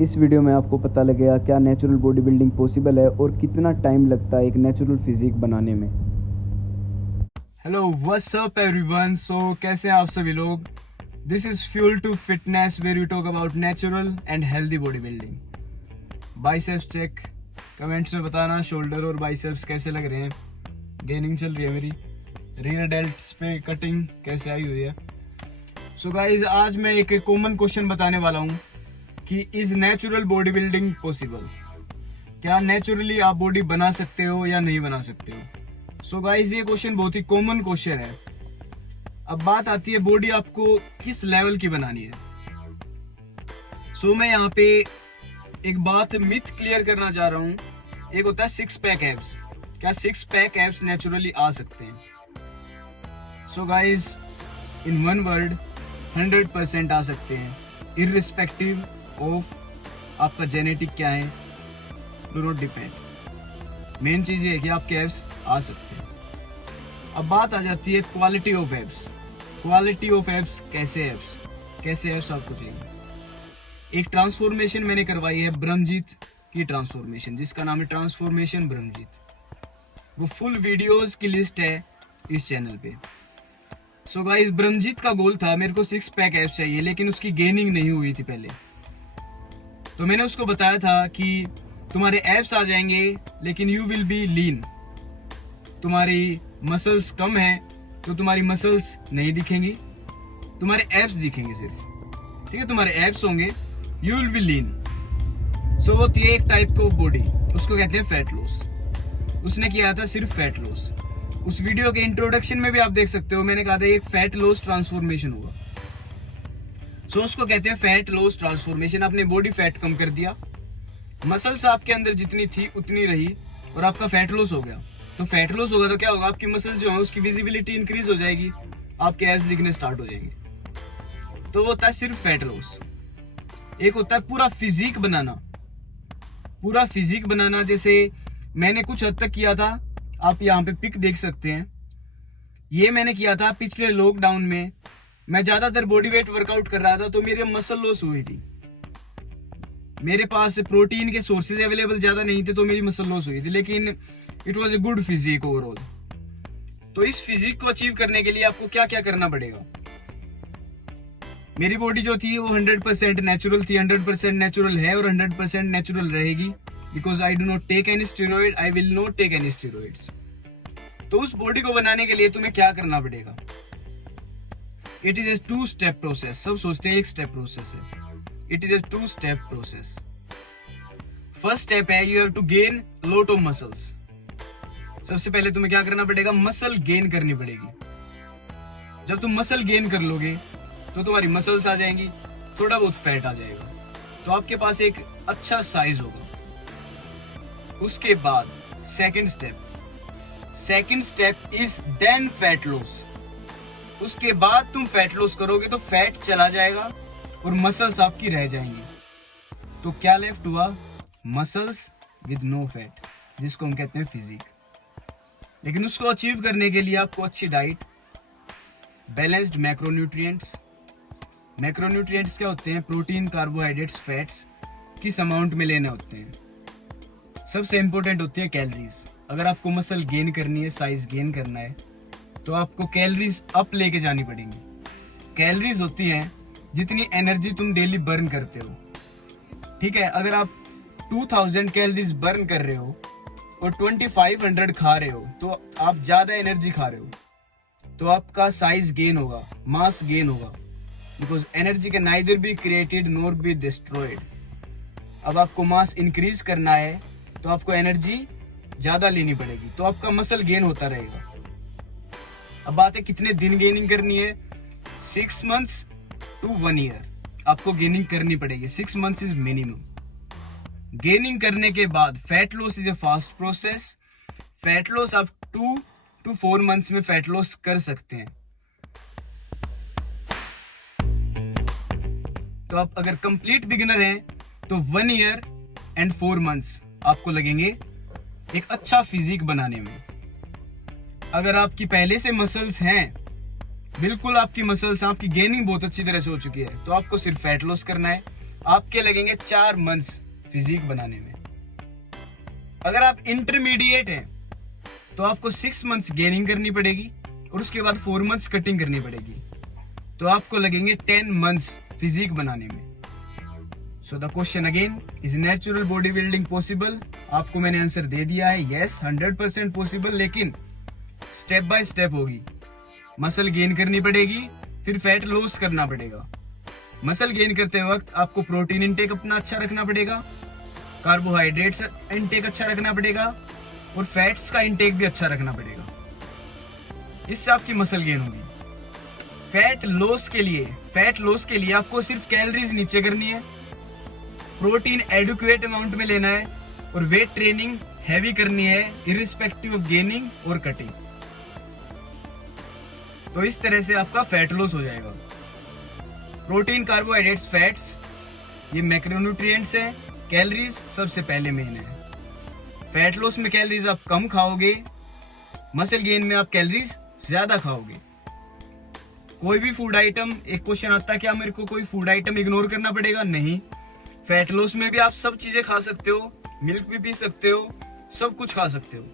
इस वीडियो में आपको पता लगेगा क्या नेचुरल बॉडी बिल्डिंग पॉसिबल है और कितना टाइम लगता है एक नेचुरल फिजिक बनाने में। Hello what's up everyone. So कैसे हैं आप सभी लोग। This is fuel to fitness where we talk about natural and healthy body building. Biceps check, comments में बताना शोल्डर और बाइसेप्स कैसे लग रहे हैं। गेनिंग चल रही है मेरी। रियर डेल्ट्स पे कटिंग कैसे आई हुई है। सो गाइज आज मैं एक कॉमन क्वेश्चन बताने वाला हूँ कि is natural body building possible. क्या नेचुरली आप बॉडी बना सकते हो या नहीं बना सकते हो। सो गाइज ये क्वेश्चन बहुत ही कॉमन क्वेश्चन है। अब बात आती है बॉडी आपको किस लेवल की बनानी है। सो मैं यहाँ पे एक बात मिथ क्लियर करना चाह रहा हूँ। एक होता है सिक्स पैक एब्स। क्या सिक्स पैक एब्स नेचुरली आ सकते हैं। So guys in one word 100% आ सकते हैं, इररिस्पेक्टिव ऑफ आपका जेनेटिक क्या है। Do not depend. मेन चीज ये है कि आपके एब्स आ सकते हैं। अब बात आ जाती है quality of abs. Quality of abs कैसे एब्स आपको चाहिए। एक ट्रांसफॉर्मेशन मैंने करवाई है ब्रह्मजीत की ट्रांसफॉर्मेशन, जिसका नाम है ट्रांसफॉर्मेशन ब्रह्मजीत। वो फुल वीडियोस की लिस्ट है इस चैनल पे। सो गाइस ब्रह्मजीत का गोल था मेरे को सिक्स पैक एब्स चाहिए, लेकिन उसकी गेनिंग नहीं हुई थी पहले। तो मैंने उसको बताया था कि तुम्हारे एब्स आ जाएंगे लेकिन यू विल बी लीन। तुम्हारी मसल्स कम है तो तुम्हारी मसल्स नहीं दिखेंगी, तुम्हारे एब्स दिखेंगे सिर्फ। ठीक है, तुम्हारे एब्स होंगे, यू विल बी लीन। सो वो थी एक टाइप ऑफ बॉडी, उसको कहते हैं फैट लॉस। उसने किया था सिर्फ फैट लॉस। उस वीडियो के इंट्रोडक्शन में भी आप देख सकते हो, मैंने कहा था एक फैट लॉस ट्रांसफॉर्मेशन होगा। सो उसको कहते हैं फैट लॉस ट्रांसफॉर्मेशन। आपने बॉडी फैट कम कर दिया, मसल्स आपके अंदर जितनी थी उतनी रही और आपका फैट लॉस हो गया। तो फैट लॉस होगा तो क्या होगा, आपकी मसल्स जो है उसकी विजिबिलिटी इंक्रीज हो जाएगी, आपके एब्स दिखने स्टार्ट हो जाएंगे। तो वो होता है सिर्फ फैट लॉस। एक होता है पूरा फिजिक बनाना। पूरा फिजिक बनाना जैसे मैंने कुछ हद तक किया था, आप यहाँ पे पिक देख सकते हैं। ये मैंने किया था पिछले लॉकडाउन में। मैं ज्यादातर बॉडी वेट वर्कआउट कर रहा था तो मेरे मसल लॉस हुई थी। मेरे पास प्रोटीन के सोर्सेज अवेलेबल ज्यादा नहीं थे तो मेरी मसल लॉस हुई थी, लेकिन it was a good physique overall. तो इस फिजिक को अचीव करने के लिए आपको क्या क्या करना पड़ेगा। मेरी बॉडी जो थी वो 100% नेचुरल थी, 100% नेचुरल है और 100% नेचुरल रहेगी। Because I do not take any steroid, I will not take any steroids. तो उस बॉडी को बनाने के लिए तुम्हें क्या करना पड़ेगा। It is a two step process. सब सोचते हैं एक स्टेप प्रोसेस है, it is a two step process. First step है you have to gain lot of muscles. सबसे पहले तुम्हें क्या करना पड़ेगा, मसल गेन करनी पड़ेगी। जब तुम मसल गेन कर लोगे तो तुम्हारी मसल्स आ जाएंगी, थोड़ा बहुत फैट आ जाएगा, तो आपके पास एक अच्छा साइज होगा। उसके बाद second step is then fat loss. उसके बाद तुम फैट लॉस करोगे तो फैट चला जाएगा और मसल्स आपकी रह जाएंगी। तो क्या लेफ्ट हुआ, मसल्स विद नो फैट, जिसको हम कहते हैं फिजिक। लेकिन उसको अचीव करने के लिए आपको अच्छी डाइट, बैलेंस्ड मैक्रोन्यूट्रिएंट्स। मैक्रोन्यूट्रिएंट्स क्या होते हैं, प्रोटीन, कार्बोहाइड्रेट्स, फैट्स किस अमाउंट में लेने होते हैं। सबसे इंपॉर्टेंट होती है कैलोरीज। अगर आपको मसल गेन करनी है, साइज गेन करना है, तो आपको कैलोरीज अप लेके जानी पड़ेंगी। कैलोरीज होती हैं जितनी एनर्जी तुम डेली बर्न करते हो। ठीक है, अगर आप 2000 कैलोरीज बर्न कर रहे हो और 2500 खा रहे हो तो आप ज्यादा एनर्जी खा रहे हो, तो आपका साइज गेन होगा, मास गेन होगा। Because energy can neither be created nor be destroyed. अब आपको मास इंक्रीज करना है तो आपको एनर्जी ज्यादा लेनी पड़ेगी, तो आपका मसल गेन होता रहेगा। अब बात है कितने दिन गेनिंग करनी है। 6 months to 1 year आपको गेनिंग करनी पड़ेगी। 6 months इज मिनिमम। गेनिंग करने के बाद fat loss is a fast process. Fat loss आप 2 to 4 months में फैट लॉस कर सकते हैं। तो आप अगर कंप्लीट बिगिनर हैं तो 1 year and 4 months आपको लगेंगे एक अच्छा फिजिक बनाने में। अगर आपकी पहले से मसल्स हैं, बिल्कुल आपकी मसल्स, आपकी गेनिंग बहुत अच्छी तरह से हो चुकी है, तो आपको सिर्फ फैट लॉस करना है। आपके लगेंगे 4 मंथ्स फिजिक बनाने में। अगर आप इंटरमीडिएट हैं तो आपको 6 मंथ्स गेनिंग करनी पड़ेगी और उसके बाद 4 मंथ्स कटिंग करनी पड़ेगी, तो आपको लगेंगे 10 मंथ्स फिजिक बनाने में। So the question again, is natural body building possible? आपको मैंने आंसर दे दिया है, यस 100% पॉसिबल, लेकिन स्टेप बाय स्टेप होगी। मसल गेन करनी पड़ेगी, फिर फैट लॉस करना पड़ेगा। मसल गेन करते वक्त आपको प्रोटीन इंटेक अपना अच्छा रखना पड़ेगा, कार्बोहाइड्रेट्स इंटेक अच्छा रखना पड़ेगा और फैट्स का इंटेक भी अच्छा रखना पड़ेगा। इससे आपकी मसल गेन होगी। फैट लॉस के लिए आपको सिर्फ कैलोरीज नीचे करनी है, प्रोटीन एडुक्वेट अमाउंट में लेना है और वेट ट्रेनिंग हैवी करनी है इरिस्पेक्टिव ऑफ गेनिंग और कटिंग। तो इस तरह से आपका फैट लॉस हो जाएगा। प्रोटीन, कार्बोहाइड्रेट्स, फैट्स ये मैक्रोन्यूट्रिएंट्स हैं। कैलोरीज सबसे पहले मेन है। फैट लॉस में कैलोरीज आप कम खाओगे, मसल गेन में आप कैलोरीज ज्यादा खाओगे। कोई भी फूड आइटम, एक क्वेश्चन आता है क्या मेरे को कोई फूड आइटम इग्नोर करना पड़ेगा? नहीं, फैट लॉस में भी आप सब चीजें खा सकते हो, मिल्क भी पी सकते हो, सब कुछ खा सकते हो,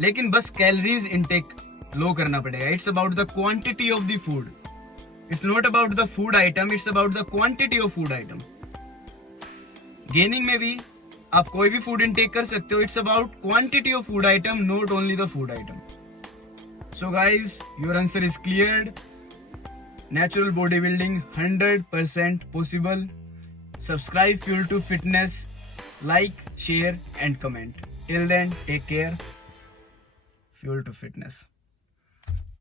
लेकिन बस कैलोरीज इनटेक लो करना पड़ेगा। It's about the quantity of the food, it's not about the food item, it's about the quantity of food item. Gaining में भी आप कोई भी फूड इनटेक कर सकते हो, it's about quantity of food item, not only the food item. So guys, your answer is cleared. Natural bodybuilding 100% possible. Subscribe Fuel to Fitness, like, share and comment. Till then, take care. Fuel to Fitness.